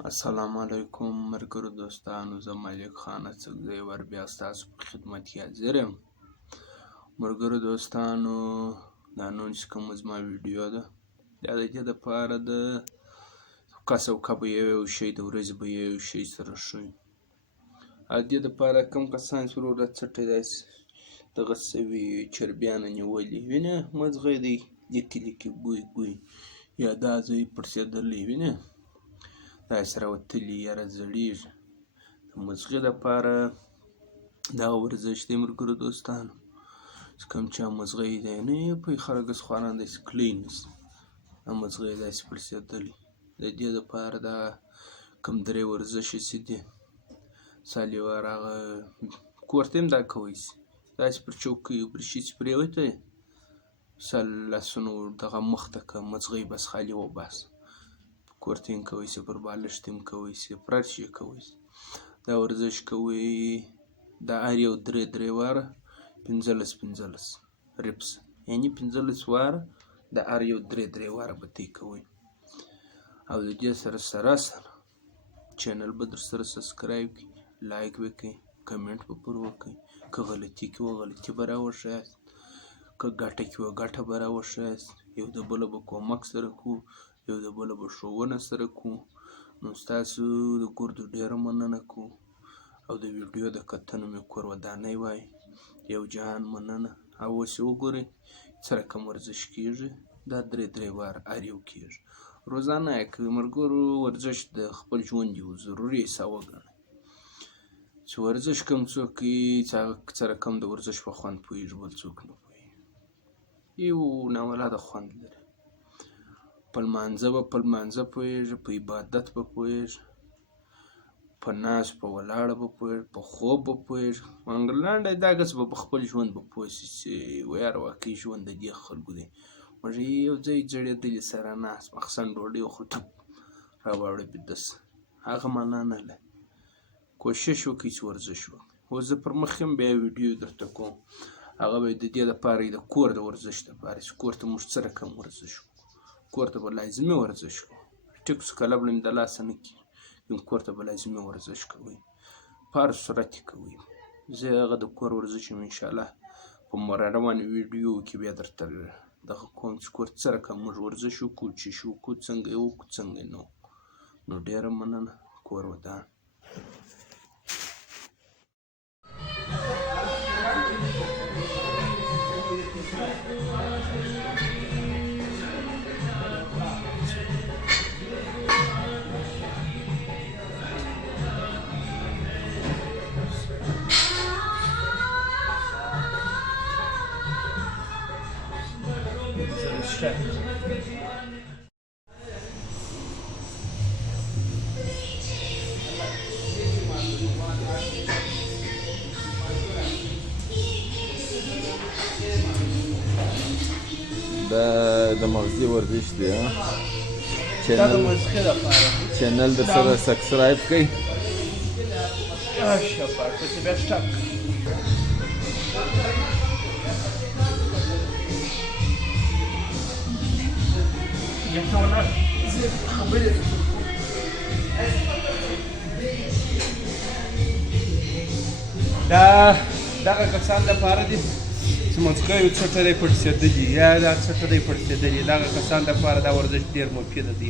السلام علیکم ملګرو دوستانو، زه ملک خان مځغی ور بیا ستاسو په خدمت کې حاضر یم. ملګرو دوستانو، دا نن چې کومه زما ویډیو ده دا د دې دپاره ده کس او که به یو شی د ورځې به یو شی سره ښیي. او دې دپاره کوم کسان چې ورور څټی داسې دغه سوي چربیانه نیولي وینې مځغی دی لیکي لیکي ګوی یا دا ځای پړسېدلی وینې داسې راوتلي یا راځړېږي. د مځغې دپاره دغه ورزش دی ملګرو دوستانو چې کوم چا مځغی دی نه یې پوهېږي خلک اوس خواران داسې کلی نیسي دا مځغی داسې پړسېدلی. د دې دپاره دا کوم درې ورزشه چې دي سالیوار هغه کور ته هم دا کوی شي داسې پر چوکیو پر شي چې پرېوتی سل لاسونه دغه مخ ته که مځغی بس خالي وباسه کور ته هم کوی شي پر بالښت هم کوی شي پر هر شي کوی شي. دا ورزش کوئ دا هر یو درې واره 15 ریپس یعنې 15 واره د هر یو درې واره به تی کوئ. او د دې سره چینل به در سره سبسکرایب کړي، لایک به کړئ، کمنټ به پر وکړئ. که غلطي کې وه غلطي به راوښیاست، که ګټه کې وه ګټه به راوښیاست. یو د بله به کومک سره کوو، یو د بله به ښوونه سره کوو. نو ستاسو د ګردو ډېره مننه کوو او د ویډیو د کتنو مې کور ودانۍ وایي یو جهان مننه. او اوس یې وګورئ څه رقم ورزش کېږي دا درې واره هر یو کېږي. روزانه یې کوئ ملګرو. ورزش د خپل ژوند یو ضروري حصه وګڼئ چې ورزش کوم څوک کوي چې هغه څه رقم د ورزش په خوند پوهېږي بل څوک نه پوهېږي. یو ناولاده خوند لري. په لمانځه به په لمانځه پوهېږي، په عبادت به پوهېږي، په ناست په ولاړه به پوهېږي، په خوب به پوهېږي. لنډه دغسې به په خپل ژوند به پوه شي چې یاره واقعي ژوند د دې خلکو دی. موږ یو ځای ځړېدلي سره ناست مخصن ډوډۍ وخورو ټپ راواړه بیده شه هغه معنا نه لري. کوشش وکړئ چې ورزش وکړئ. اوس زه پر مخ یم بیا ویډیو درته کوم هغه به د دې دپاره د کور د ورزش دپاره چې کور ته موږ څه رقم ورزش وکړو. کور ته به لازمي ورزش کوو. ټیک څه کله به د لاسه نه کېږي کور ته به لازمي ورزش کوئ په هر صورت یې کوئ. زه هغه د کور ورزش یم انشاءالله په روانو ویډیو کې بیا درته دغه کوم چې کور څه رقم موږ ورزش وکړو چې شي وکړو څنګه یې وکړو څنګه یې نه وکړو. نو ډېره مننه. کور ودان. دا د مغزي ورزش دی دا د مځغې دپاره چینل در سره سبسکرایب کړئ. شاباش پسې بیا سټاپ دغه کسان دپاره دي چې مځغی یو څټه دی پړسېدلي یا دا څټه دی پړسېدلي دغه کسان دپاره دا ورزش ډېر مفید دی.